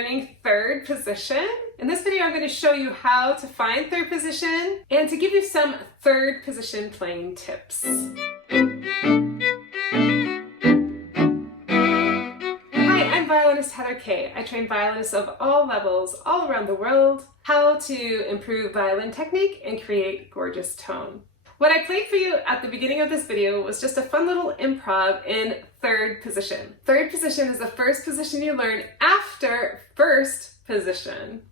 learning third position. In this video, I'm going to show you how to find third position and to give you some third position playing tips. Violinist Kaye. I train violinists of all levels all around the world how to improve violin technique and create gorgeous tone. What I played for you at the beginning of this video was just a fun little improv in third position. Third position is the first position you learn after first position.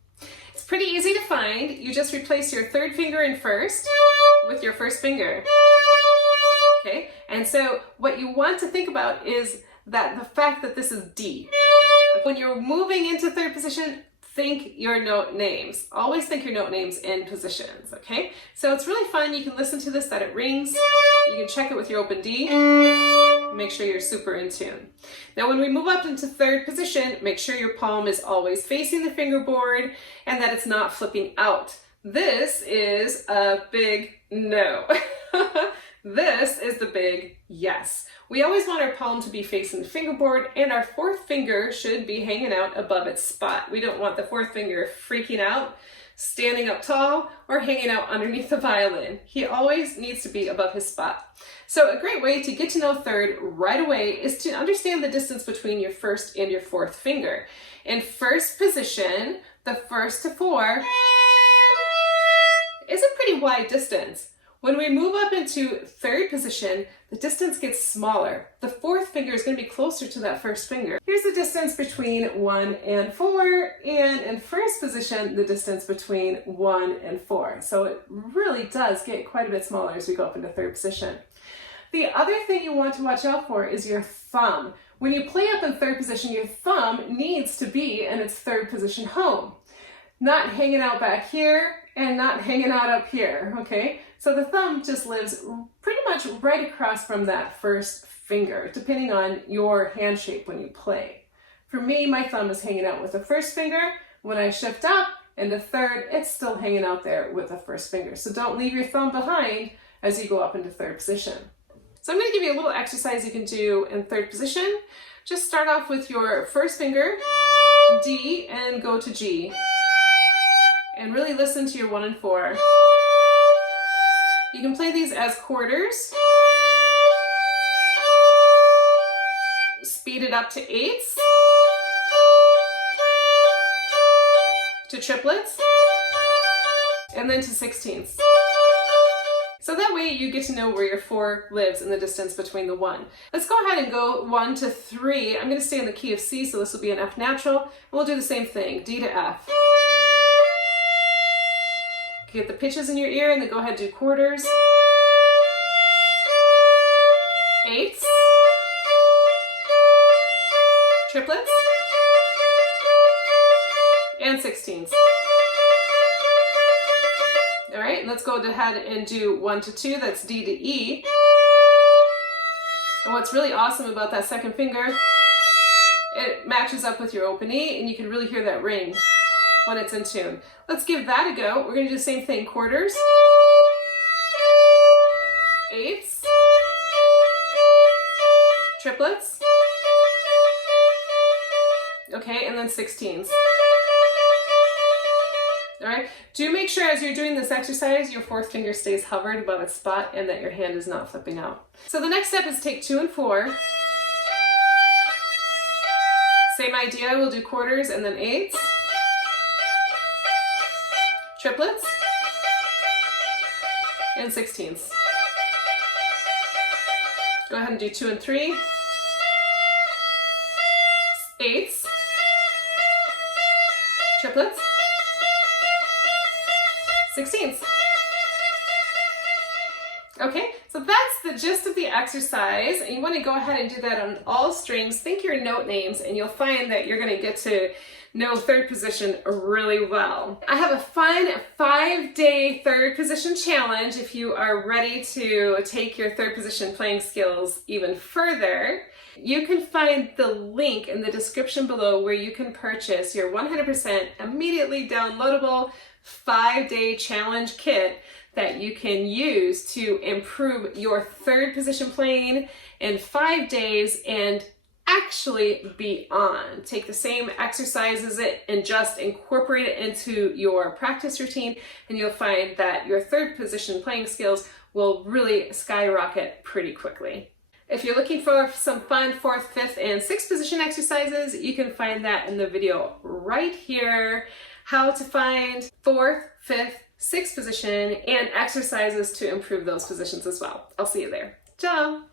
It's pretty easy to find. You just replace your third finger in first with your first finger. Okay, and so what you want to think about is that the fact that this is D. When you're moving into third position, think your note names. Always think your note names in positions, okay? So it's really fun. You can listen to this, that it rings. You can check it with your open D. Make sure you're super in tune. Now when we move up into third position, make sure your palm is always facing the fingerboard and that it's not flipping out. This is a big no. This is the big yes. We always want our palm to be facing the fingerboard and our fourth finger should be hanging out above its spot. We don't want the fourth finger freaking out, standing up tall, or hanging out underneath the violin. He always needs to be above his spot. So a great way to get to know third right away is to understand the distance between your first and your fourth finger. In first position, the first to four is a pretty wide distance. When we move up into third position, the distance gets smaller. The fourth finger is going to be closer to that first finger. Here's the distance between 1 and 4, and in first position, the distance between 1 and 4. So it really does get quite a bit smaller as we go up into third position. The other thing you want to watch out for is your thumb. When you play up in third position, your thumb needs to be in its third position home. Not hanging out back here and not hanging out up here, okay? So the thumb just lives pretty much right across from that first finger, depending on your hand shape when you play. For me, my thumb is hanging out with the first finger. When I shift up into third, it's still hanging out there with the first finger. So don't leave your thumb behind as you go up into third position. So I'm going to give you a little exercise you can do in third position. Just start off with your first finger, D, and go to G. And really listen to your 1 and 4. You can play these as quarters, speed it up to eighths, to triplets, and then to sixteenths. So that way you get to know where your 4 lives in the distance between the 1. Let's go ahead and go 1 to 3. I'm going to stay in the key of C, so this will be an F natural. And we'll do the same thing, D to F. Get the pitches in your ear and then go ahead and do quarters, eighths, triplets, and sixteenths. All right, let's go ahead and do 1 to 2, that's D to E. And what's really awesome about that second finger, it matches up with your open E and you can really hear that ring when it's in tune. Let's give that a go. We're going to do the same thing, quarters, eighths, triplets, okay, and then sixteens. All right, do make sure as you're doing this exercise, your fourth finger stays hovered above its spot and that your hand is not flipping out. So the next step is take 2 and 4. Same idea, we'll do quarters and then eighths, triplets, and sixteenths. Go ahead and do 2 and 3, eighths, triplets, sixteenths. Okay, so that's the gist of the exercise, and you want to go ahead and do that on all strings. Think your note names, and you'll find that you're going to get to know third position really well. I have a fun 5-day third position challenge if you are ready to take your third position playing skills even further. You can find the link in the description below where you can purchase your 100% immediately downloadable 5-day challenge kit that you can use to improve your third position playing in 5 days and actually be on. Take the same exercises and just incorporate it into your practice routine, and you'll find that your third position playing skills will really skyrocket pretty quickly. If you're looking for some fun 4th, 5th, and 6th position exercises, you can find that in the video right here. How to find 4th, 5th, 6th position and exercises to improve those positions as well. I'll see you there. Ciao!